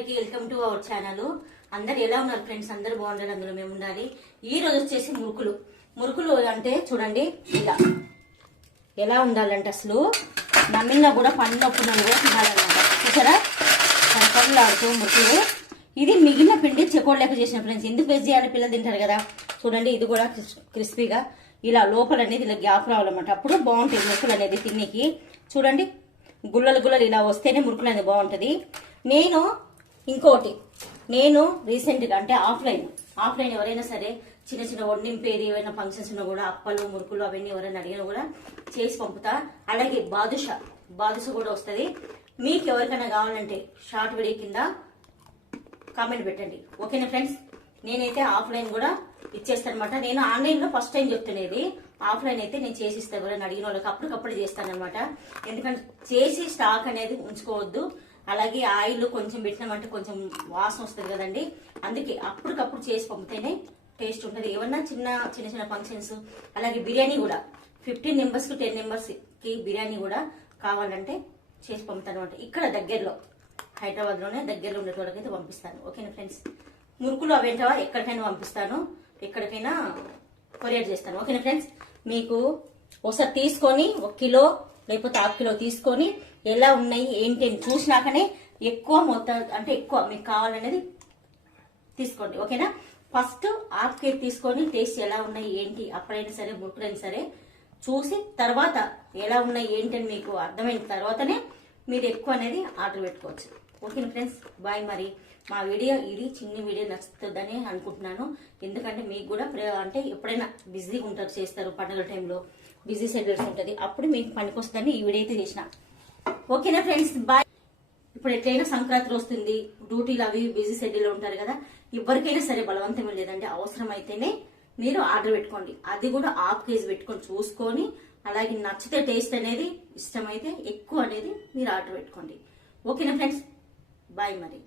Welcome to our channel. అందరు ఎలా ఉన్నారు ఫ్రెండ్స్? అందరు బాగుండాలి, అందులో మేము ఉండాలి. ఈ రోజు వచ్చేసి మురుకులు అంటే చూడండి ఇలా ఎలా ఉండాలంటే అసలు నమ్మినా కూడా పండినప్పుడు కూడా తినాలన్నమాట. చూసారా పళ్ళు ఆడుతూ మురుకులు. ఇది మిగిలిన పిండి చెకోడలేక చేసిన ఫ్రెండ్స్. ఎందుకు వేస్ట్ చేయాలి, పిల్లలు తింటారు కదా. చూడండి ఇది కూడా క్రిస్పీగా ఇలా లోపల అనేది ఇలా గ్యాప్ రావాలన్నమాట. అప్పుడు బాగుంటుంది మురుకులు అనేది తిన్నికి. చూడండి గుల్లలు ఇలా వస్తేనే మురుకులు అనేది బాగుంటుంది. నేను రీసెంట్గా అంటే ఆఫ్లైన్ ఎవరైనా సరే చిన్న వండింపేరు ఏమైనా ఫంక్షన్స్ ఉన్నా కూడా అప్పలు మురుకులు అవన్నీ ఎవరైనా అడిగినా కూడా చేసి పంపుతా. అలాగే బాదుష కూడా వస్తుంది. మీకు ఎవరికైనా కావాలంటే షార్ట్ వీడియో కింద కామెంట్ పెట్టండి, ఓకేనా ఫ్రెండ్స్. నేనైతే ఆఫ్లైన్ కూడా ఇచ్చేస్తాను అనమాట. నేను ఆన్లైన్లో ఫస్ట్ టైం చెప్తున్నది. ఆఫ్లైన్ అయితే నేను చేసిస్తాను, ఎవరైనా అడిగిన వాళ్ళకి అప్పటికప్పుడు చేస్తాను అనమాట. ఎందుకంటే చేసి స్టాక్ అనేది ఉంచుకోవద్దు. అలాగే ఆయిల్ కొంచెం పెట్టినామంటే కొంచెం వాసన వస్తుంది కదండి. అందుకే అప్పటికప్పుడు చేసి పంపితేనే టేస్ట్ ఉంటుంది. ఏమన్నా చిన్న ఫంక్షన్స్, అలాగే బిర్యానీ కూడా 15 members కి 10 members కి బిర్యానీ కూడా కావాలంటే చేసి పంపుతాను అనమాట. ఇక్కడ దగ్గరలో హైదరాబాద్లోనే దగ్గరలో ఉండే వాళ్ళకైతే పంపిస్తాను, ఓకేనా ఫ్రెండ్స్. మురుకులు అవేంటవా ఎక్కడికైనా పంపిస్తాను, ఎక్కడికైనా కొరియర్ చేస్తాను, ఓకేనా ఫ్రెండ్స్. మీకు ఒకసారి తీసుకొని 1 కిలో లేకపోతే 1/2 కిలో తీసుకొని ఎలా ఉన్నాయి ఏంటి అని చూసినాకనే ఎక్కువ మొత్తం అంటే ఎక్కువ మీకు కావాలనేది తీసుకోండి, ఓకేనా. ఫస్ట్ 1/2 కేజీ తీసుకొని టేస్ట్ ఎలా ఉన్నాయి ఏంటి అప్పుడైనా సరే మురుకులైనా సరే చూసి తర్వాత ఎలా ఉన్నాయి ఏంటి అని మీకు అర్థమైన తర్వాతనే మీరు ఎక్కువ అనేది ఆర్డర్ పెట్టుకోవచ్చు, ఓకేనా ఫ్రెండ్స్. బాయ్. మరి మా వీడియో ఇది చిన్న వీడియో నచ్చుతుందని అనుకుంటున్నాను. ఎందుకంటే మీకు కూడా అంటే ఎప్పుడైనా బిజీగా ఉంటారు, చేస్తారు పండుగల టైంలో బిజీ షెడ్యూల్స్ ఉంటుంది, అప్పుడు మీకు పనికొస్తుందని ఈ వీడియో అయితే చేసిన, ఓకేనా ఫ్రెండ్స్. బాయ్. ఇప్పుడు ఎట్లయినా సంక్రాంతి వస్తుంది, డ్యూటీలు అవి బిజీ షెడ్యూల్ ఉంటారు కదా. ఎవరికైనా సరే బలవంతం లేదంటే అవసరం అయితేనే మీరు ఆర్డర్ పెట్టుకోండి. అది కూడా 1/2 కేజీ పెట్టుకొని చూసుకొని, అలాగే నచ్చితే టేస్ట్ అనేది ఇష్టమైతే ఎక్కువ అనేది మీరు ఆర్డర్ పెట్టుకోండి, ఓకేనా ఫ్రెండ్స్. బాయ్ మరి.